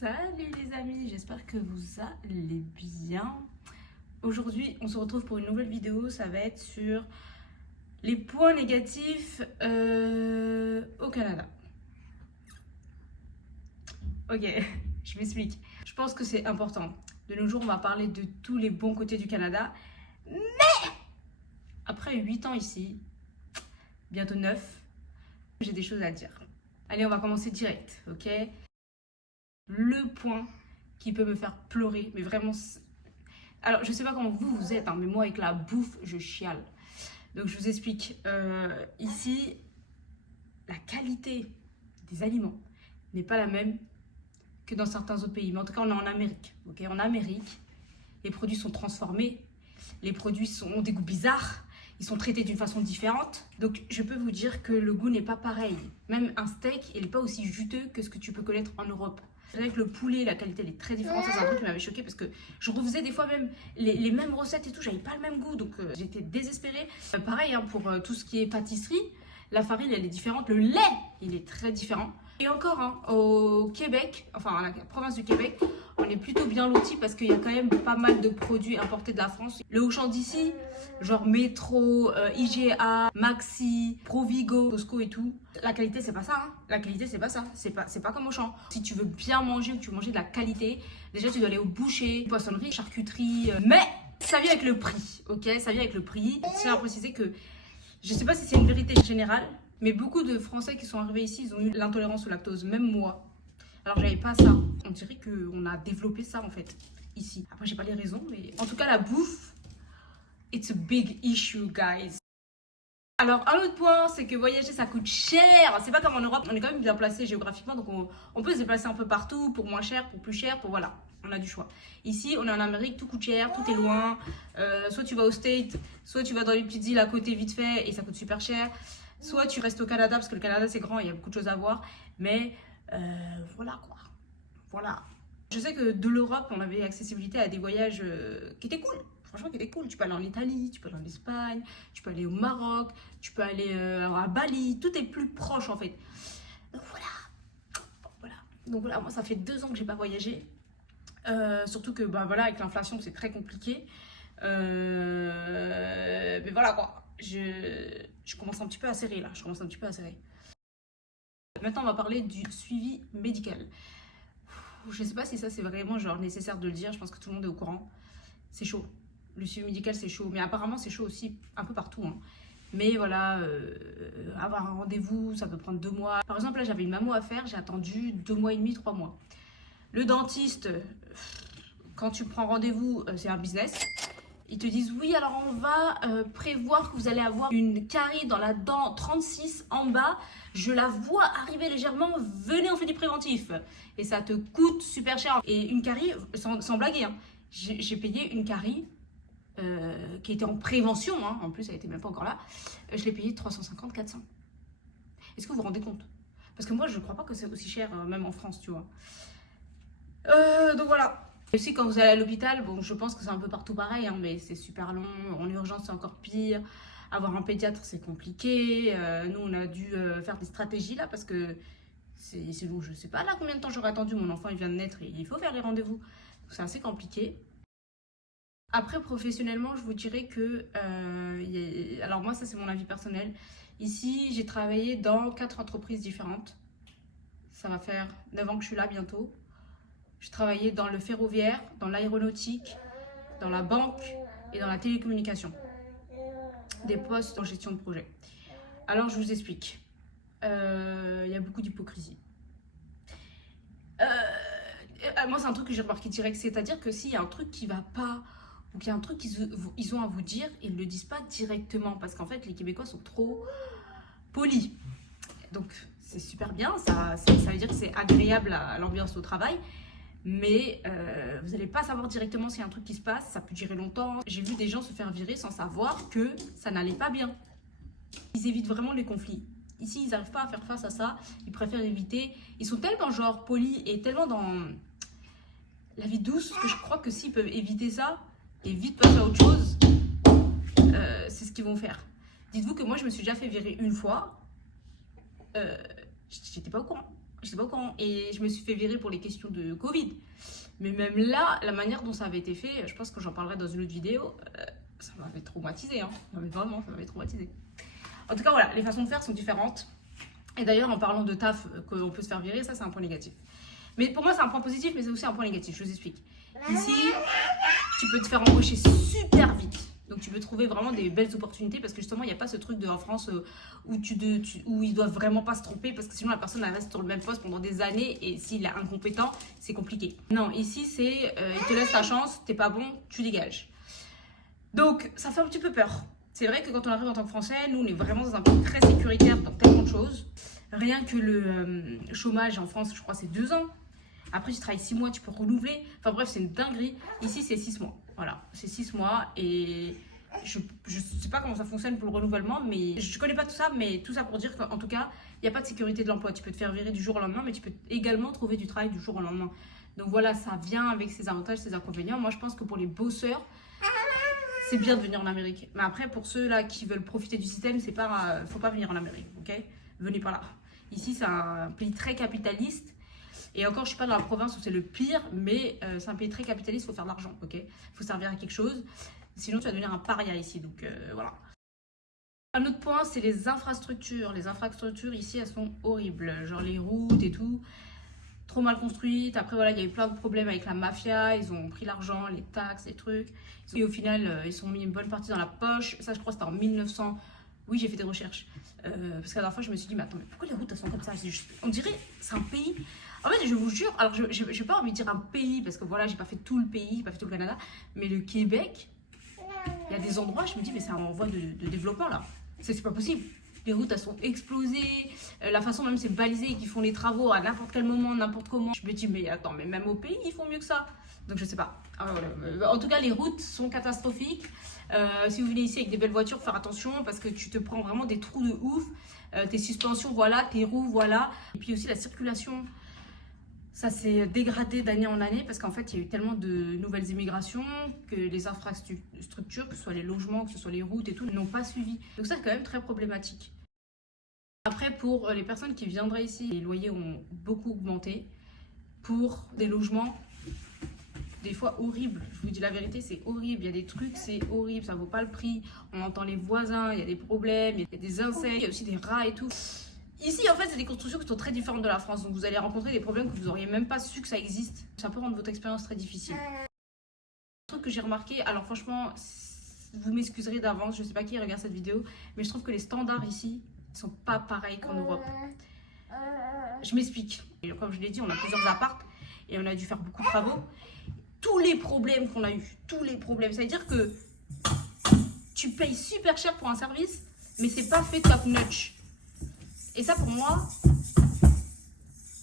Salut les amis, j'espère que vous allez bien. Aujourd'hui, on se retrouve pour une nouvelle vidéo. Ça va être sur les points négatifs au Canada. Ok, je m'explique. Je pense que c'est important. De nos jours, on va parler de tous les bons côtés du Canada. Mais après 8 ans ici, bientôt 9, j'ai des choses à dire. Allez, on va commencer direct, ok? Le point qui peut me faire pleurer, mais vraiment... Alors, je sais pas comment vous êtes, hein, mais moi, avec la bouffe, je chiale. Donc, je vous explique. Ici, la qualité des aliments n'est pas la même que dans certains autres pays. Mais en tout cas, on est en Amérique. Okay, en Amérique, les produits sont transformés. Les produits ont des goûts bizarres. Ils sont traités d'une façon différente. Donc, je peux vous dire que le goût n'est pas pareil. Même un steak, il n'est pas aussi juteux que ce que tu peux connaître en Europe. C'est vrai que le poulet, la qualité, elle est très différente. Ça, c'est un truc qui m'avait choqué parce que je refaisais des fois même les mêmes recettes et tout. J'avais pas le même goût. Donc, j'étais désespérée. Pareil, hein, pour tout ce qui est pâtisserie, la farine, elle est différente. Le lait, il est très différent. Et encore, hein, au Québec, enfin, à la province du Québec, on est plutôt bien lotis parce qu'il y a quand même pas mal de produits importés de la France. Le Auchan d'ici, genre Métro, IGA, Maxi, Provigo, Costco et tout. La qualité, c'est pas ça. Hein. La qualité, c'est pas ça. C'est pas comme Auchan. Si tu veux bien manger ou tu veux manger de la qualité, déjà, tu dois aller au boucher, poissonnerie, charcuterie. Mais ça vient avec le prix, ok? Ça vient avec le prix. Je tiens à préciser que je sais pas si c'est une vérité générale, mais beaucoup de Français qui sont arrivés ici, ils ont eu l'intolérance au lactose, même moi. Alors j'avais pas ça. On dirait qu'on a développé ça en fait, ici. Après j'ai pas les raisons, mais en tout cas la bouffe, it's a big issue guys. Alors un autre point, c'est que voyager ça coûte cher. C'est pas comme en Europe, on est quand même bien placé géographiquement, donc on peut se déplacer un peu partout, pour moins cher, pour plus cher, pour voilà. On a du choix. Ici, on est en Amérique, tout coûte cher, tout est loin. Soit tu vas au States, soit tu vas dans les petites îles à côté vite fait et ça coûte super cher. Soit tu restes au Canada, parce que le Canada c'est grand, il y a beaucoup de choses à voir. Mais voilà quoi. Voilà. Je sais que de l'Europe, on avait accessibilité à des voyages qui étaient cool. Franchement, qui étaient cool. Tu peux aller en Italie, tu peux aller en Espagne, tu peux aller au Maroc, tu peux aller à Bali. Tout est plus proche en fait. Donc voilà. Donc voilà, moi ça fait 2 ans que j'ai pas voyagé. Surtout que bah, voilà, avec l'inflation c'est très compliqué. Mais voilà quoi. Je commence un petit peu à serrer là. Maintenant, on va parler du suivi médical. Je sais pas si ça c'est vraiment genre nécessaire de le dire. Je pense que tout le monde est au courant. C'est chaud. Le suivi médical c'est chaud. Mais apparemment c'est chaud aussi un peu partout. Hein. Mais voilà, avoir un rendez-vous, ça peut prendre 2 mois. Par exemple, là j'avais une mammo à faire. J'ai attendu 2 mois et demi, 3 mois. Le dentiste, quand tu prends rendez-vous, c'est un business. Ils te disent oui, alors on va prévoir que vous allez avoir une carie dans la dent 36 en bas. Je la vois arriver légèrement. Venez, on fait du préventif. Et ça te coûte super cher. Et une carie, sans blaguer, hein, j'ai payé une carie qui était en prévention. Hein, en plus, elle n'était même pas encore là. Je l'ai payée 350, 400. Est-ce que vous vous rendez compte? Parce que moi, je ne crois pas que c'est aussi cher, même en France, tu vois. Donc voilà. Et aussi quand vous allez à l'hôpital, bon je pense que c'est un peu partout pareil, hein, mais c'est super long, en urgence c'est encore pire, avoir un pédiatre c'est compliqué, nous on a dû faire des stratégies là parce que c'est long, je sais pas là combien de temps j'aurais attendu, mon enfant il vient de naître et il faut faire les rendez-vous, c'est assez compliqué. Après professionnellement je vous dirais que, alors moi ça c'est mon avis personnel, ici j'ai travaillé dans 4 entreprises différentes, ça va faire 9 ans que je suis là bientôt. Je travaillais dans le ferroviaire, dans l'aéronautique, dans la banque et dans la télécommunication. Des postes en gestion de projet. Alors, je vous explique. Il y a beaucoup d'hypocrisie. Moi, c'est un truc que j'ai remarqué direct. C'est-à-dire que s'il y a un truc qui ne va pas, ou qu'il y a un truc qu'ils ont à vous dire, ils ne le disent pas directement. Parce qu'en fait, les Québécois sont trop polis. Donc, c'est super bien. Ça veut dire que c'est agréable à l'ambiance au travail. Mais vous n'allez pas savoir directement s'il y a un truc qui se passe, ça peut durer longtemps. J'ai vu des gens se faire virer sans savoir que ça n'allait pas bien. Ils évitent vraiment les conflits. Ici, ils n'arrivent pas à faire face à ça, ils préfèrent éviter. Ils sont tellement genre polis et tellement dans la vie douce que je crois que s'ils peuvent éviter ça et vite passer à autre chose, c'est ce qu'ils vont faire. Dites-vous que moi, je me suis déjà fait virer une fois, j'étais pas au courant. Je sais pas quand. Et je me suis fait virer pour les questions de Covid. Mais même là, la manière dont ça avait été fait, je pense que j'en parlerai dans une autre vidéo, ça m'avait traumatisé. Hein. Non, mais vraiment, ça m'avait traumatisé. En tout cas, voilà, les façons de faire sont différentes. Et d'ailleurs, en parlant de taf, qu'on peut se faire virer, ça, c'est un point négatif. Mais pour moi, c'est un point positif, mais c'est aussi un point négatif. Je vous explique. Ici, tu peux te faire embaucher super vite. Donc, tu peux trouver vraiment des belles opportunités parce que justement, il n'y a pas ce truc en France où ils doivent vraiment pas se tromper parce que sinon, la personne elle reste sur le même poste pendant des années et s'il est incompétent, c'est compliqué. Non, ici, c'est il te laisse ta chance, t'es pas bon, tu dégages. Donc, ça fait un petit peu peur. C'est vrai que quand on arrive en tant que Français, nous, on est vraiment dans un pays très sécuritaire dans tellement de choses. Rien que le chômage en France, je crois, c'est 2 ans. Après, tu travailles 6 mois, tu peux renouveler. Enfin bref, c'est une dinguerie. Ici, c'est 6 mois. Voilà, c'est 6 mois. Et je sais pas comment ça fonctionne pour le renouvellement, mais je connais pas tout ça. Mais tout ça pour dire qu'en tout cas, il n'y a pas de sécurité de l'emploi. Tu peux te faire virer du jour au lendemain, mais tu peux également trouver du travail du jour au lendemain. Donc voilà, ça vient avec ses avantages, ses inconvénients. Moi, je pense que pour les bosseurs, c'est bien de venir en Amérique. Mais après, pour ceux-là qui veulent profiter du système, c'est pas, faut pas venir en Amérique, ok? Venez pas là. Ici, c'est un pays très capitaliste. Et encore, je suis pas dans la province où c'est le pire, mais c'est un pays très capitaliste, il faut faire de l'argent, ok? Il faut servir à quelque chose. Sinon, tu vas devenir un paria ici, donc voilà. Un autre point, c'est les infrastructures. Les infrastructures ici, elles sont horribles. Genre les routes et tout, trop mal construites. Après, voilà, il y a eu plein de problèmes avec la mafia. Ils ont pris l'argent, les taxes, les trucs. Et au final, ils ont mis une bonne partie dans la poche. Ça, je crois, c'était en 1900. Oui, j'ai fait des recherches. Parce qu'à la fois, je me suis dit, mais attends, mais pourquoi les routes, elles sont comme ça? On dirait, c'est un pays. En fait, je vous jure, alors je n'ai pas envie de dire un pays, parce que voilà, j'ai pas fait tout le pays, j'ai pas fait tout le Canada, mais le Québec, il y a des endroits, je me dis, mais c'est en voie de développement là. C'est pas possible. Les routes, elles sont explosées, la façon même c'est balisé, qu'ils font les travaux à n'importe quel moment, n'importe comment. Je me dis, mais attends, mais même au pays, ils font mieux que ça. Donc je sais pas. En tout cas, les routes sont catastrophiques. Si vous venez ici avec des belles voitures, faire attention parce que tu te prends vraiment des trous de ouf. Tes suspensions, voilà, tes roues, voilà. Et puis aussi la circulation, ça s'est dégradé d'année en année parce qu'en fait, il y a eu tellement de nouvelles immigrations que les infrastructures, que ce soit les logements, que ce soit les routes et tout, n'ont pas suivi. Donc ça, c'est quand même très problématique. Après, pour les personnes qui viendraient ici, les loyers ont beaucoup augmenté. Pour des logements, des fois horribles. Je vous dis la vérité, c'est horrible. Il y a des trucs, c'est horrible, ça vaut pas le prix. On entend les voisins, il y a des problèmes, il y a des insectes, il y a aussi des rats et tout. Ici, en fait, c'est des constructions qui sont très différentes de la France. Donc, vous allez rencontrer des problèmes que vous n'auriez même pas su que ça existe. Ça peut rendre votre expérience très difficile. Un truc que j'ai remarqué, alors franchement, vous m'excuserez d'avance, je sais pas qui regarde cette vidéo, mais je trouve que les standards ici ne sont pas pareils qu'en Europe. Je m'explique. Comme je l'ai dit, on a plusieurs apparts et on a dû faire beaucoup de travaux. Tous les problèmes qu'on a eu, tous les problèmes, ça veut dire que tu payes super cher pour un service, mais c'est pas fait top notch. Et ça, pour moi,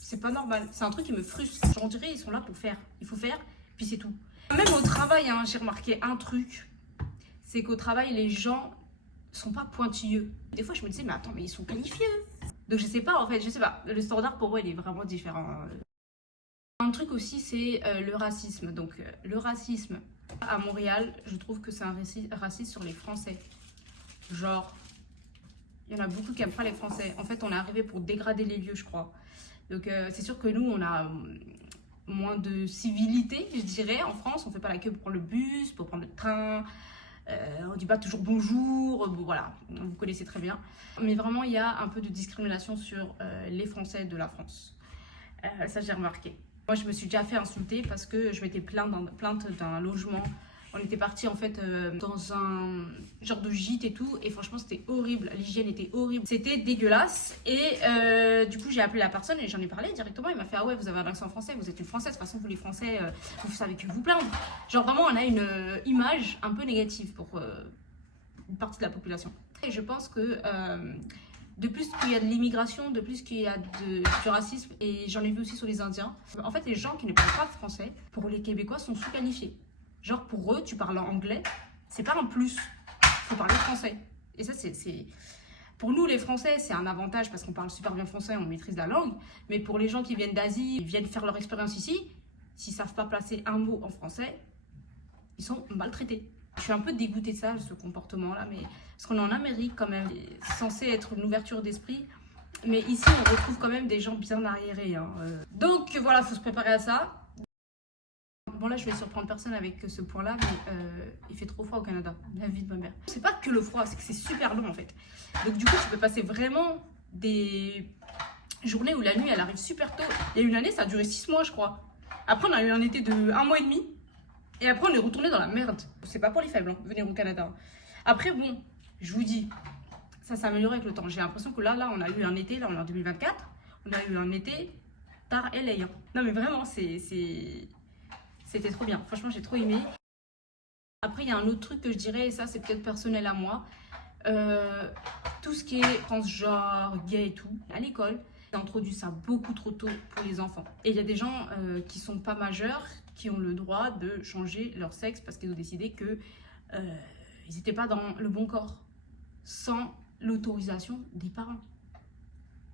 c'est pas normal. C'est un truc qui me frustre. J'en dirais, ils sont là pour faire. Il faut faire, puis c'est tout. Même au travail, hein, j'ai remarqué un truc. C'est qu'au travail, les gens sont pas pointilleux. Des fois, je me disais, mais attends, mais ils sont qualifiés. Donc, je sais pas, en fait, je sais pas. Le standard, pour moi, il est vraiment différent. Un truc aussi, c'est le racisme. Donc, le racisme à Montréal, je trouve que c'est un racisme sur les Français. Genre, il y en a beaucoup qui n'aiment pas les Français. En fait, on est arrivé pour dégrader les lieux, je crois. Donc, c'est sûr que nous, on a moins de civilité, je dirais, en France. On ne fait pas la queue pour prendre le bus, pour prendre le train. On ne dit pas toujours bonjour. Bon, voilà, vous connaissez très bien. Mais vraiment, il y a un peu de discrimination sur les Français de la France. Ça, j'ai remarqué. Moi, je me suis déjà fait insulter parce que je m'étais plainte d'un logement. On était parti en fait dans un genre de gîte et tout. Et franchement, c'était horrible. L'hygiène était horrible. C'était dégueulasse. Et du coup, j'ai appelé la personne et j'en ai parlé directement. Il m'a fait, ah ouais, vous avez un accent français, vous êtes une Française. De toute façon, vous les Français, vous savez que vous plaindre. Genre vraiment, on a une image un peu négative pour une partie de la population. Et je pense que de plus qu'il y a de l'immigration, de plus qu'il y a du racisme, et j'en ai vu aussi sur les Indiens. En fait, les gens qui ne parlent pas français, pour les Québécois, sont sous-qualifiés. Genre pour eux, tu parles anglais, c'est pas un plus, faut parler français. Et ça, c'est... Pour nous, les Français, c'est un avantage parce qu'on parle super bien français, on maîtrise la langue. Mais pour les gens qui viennent d'Asie, ils viennent faire leur expérience ici, s'ils savent pas placer un mot en français, ils sont maltraités. Je suis un peu dégoûtée de ça, ce comportement-là, mais parce qu'on est en Amérique quand même, c'est censé être une ouverture d'esprit. Mais ici, on retrouve quand même des gens bien arriérés. Hein. Donc voilà, il faut se préparer à ça. Bon là, je vais surprendre personne avec ce point-là, mais il fait trop froid au Canada. La vie de ma mère. C'est pas que le froid, c'est que c'est super long en fait. Donc du coup, tu peux passer vraiment des journées où la nuit, elle arrive super tôt. Il y a une année, ça a duré 6 mois, je crois. Après, on a eu un été de 1 mois et demi. Et après, on est retourné dans la merde. C'est pas pour les faibles, hein, venir au Canada. Après, bon, je vous dis, ça s'est amélioré avec le temps. J'ai l'impression que là, on a eu un été, là, on est en 2024. On a eu un été tard LA. Hein. Non, mais vraiment, c'était trop bien. Franchement, j'ai trop aimé. Après, il y a un autre truc que je dirais, et ça, c'est peut-être personnel à moi. Tout ce qui est transgenre, gay et tout, à l'école, on introduit ça beaucoup trop tôt pour les enfants. Et il y a des gens qui sont pas majeurs, qui ont le droit de changer leur sexe parce qu'ils ont décidé que ils n'étaient pas dans le bon corps, sans l'autorisation des parents.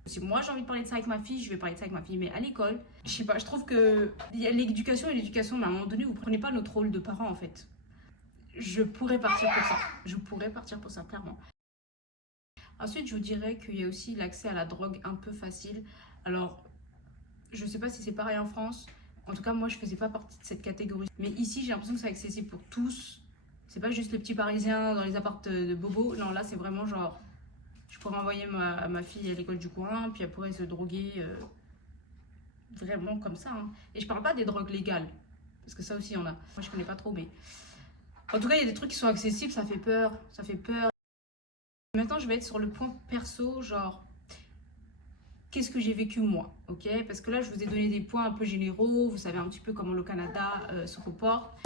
Si moi j'ai envie de parler de ça avec ma fille, je vais parler de ça avec ma fille. Mais à l'école, je sais pas, je trouve que l'éducation et l'éducation, mais à un moment donné, vous prenez pas notre rôle de parent en fait. Je pourrais partir pour ça. Je pourrais partir pour ça, clairement. Ensuite, je vous dirais qu'il y a aussi l'accès à la drogue un peu facile. Alors, je sais pas si c'est pareil en France. En tout cas, moi, je faisais pas partie de cette catégorie. Mais ici, j'ai l'impression que c'est accessible pour tous. C'est pas juste les petits Parisiens dans les apparts de bobos. Non, là, c'est vraiment genre... Je pourrais envoyer ma fille à l'école du coin, puis elle pourrait se droguer vraiment comme ça. Hein. Et je parle pas des drogues légales, parce que ça aussi, il y en a. Moi, je connais pas trop, mais... En tout cas, il y a des trucs qui sont accessibles, ça fait peur. Ça fait peur. Maintenant, je vais être sur le point perso, genre... Qu'est-ce que j'ai vécu moi, ok? Parce que là, je vous ai donné des points un peu généraux. Vous savez un petit peu comment le Canada se comporte.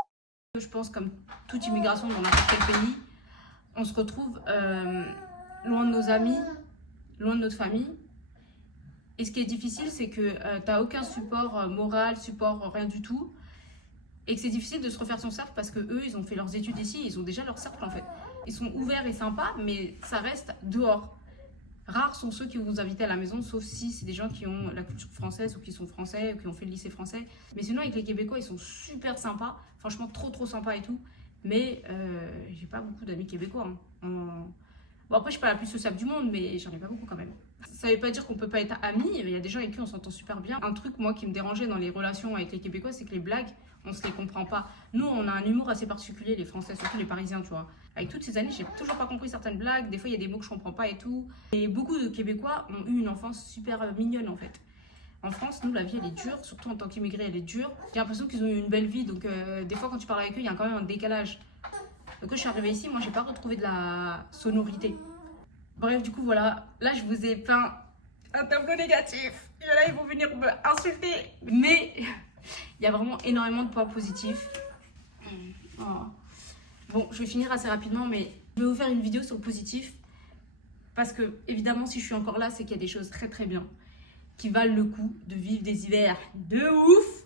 Je pense, comme toute immigration dans n'importe quel pays, on se retrouve loin de nos amis, loin de notre famille. Et ce qui est difficile, c'est que tu n'as aucun support moral, support rien du tout. Et que c'est difficile de se refaire son cercle parce que eux, ils ont fait leurs études ici, ils ont déjà leur cercle en fait. Ils sont ouverts et sympas, mais ça reste dehors. Rares sont ceux qui vont vous inviter à la maison, sauf si c'est des gens qui ont la culture française ou qui sont français ou qui ont fait le lycée français. Mais sinon, avec les Québécois, ils sont super sympas. Franchement, trop sympas et tout. Mais j'ai pas beaucoup d'amis québécois. Hein. Bon, après, je suis pas la plus sociable du monde, mais j'en ai pas beaucoup quand même. Ça veut pas dire qu'on peut pas être amis. Il y a des gens avec qui on s'entend super bien. Un truc, moi, qui me dérangeait dans les relations avec les Québécois, c'est que les blagues, on se les comprend pas. Nous, on a un humour assez particulier, les Français, surtout les Parisiens, tu vois. Avec toutes ces années, j'ai toujours pas compris certaines blagues. Des fois, il y a des mots que je comprends pas et tout. Et beaucoup de Québécois ont eu une enfance super mignonne, en fait. En France, nous, la vie, elle est dure. Surtout en tant qu'immigrés, elle est dure. J'ai l'impression qu'ils ont eu une belle vie. Donc, des fois, quand tu parles avec eux, il y a quand même un décalage. Donc, quand je suis arrivée ici, moi, j'ai pas retrouvé de la sonorité. Bref, du coup, voilà. Là, je vous ai peint un tableau négatif. Et là, ils vont venir me insulter. Mais il y a vraiment énormément de points positifs. Oh. Bon, je vais finir assez rapidement, mais je vais vous faire une vidéo sur le positif. Parce que, évidemment, si je suis encore là, c'est qu'il y a des choses très bien qui valent le coup de vivre des hivers de ouf.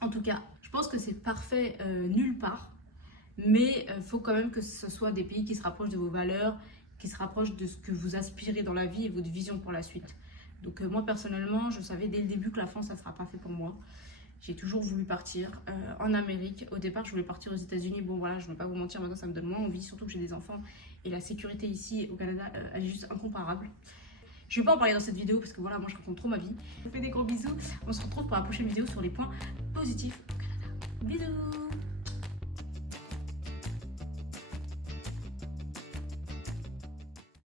En tout cas, je pense que c'est parfait nulle part. Mais il faut quand même que ce soit des pays qui se rapprochent de vos valeurs, qui se rapprochent de ce que vous aspirez dans la vie et votre vision pour la suite. Donc moi, personnellement, je savais dès le début que la France, ça ne sera pas fait pour moi. J'ai toujours voulu partir en Amérique. Au départ, je voulais partir aux États-Unis. Bon, voilà, je ne vais pas vous mentir, maintenant, ça me donne moins envie, surtout que j'ai des enfants. Et la sécurité ici, au Canada, elle est juste incomparable. Je ne vais pas en parler dans cette vidéo parce que voilà, moi, je raconte trop ma vie. Je vous fais des gros bisous. On se retrouve pour la prochaine vidéo sur les points positifs au Canada. Bisous!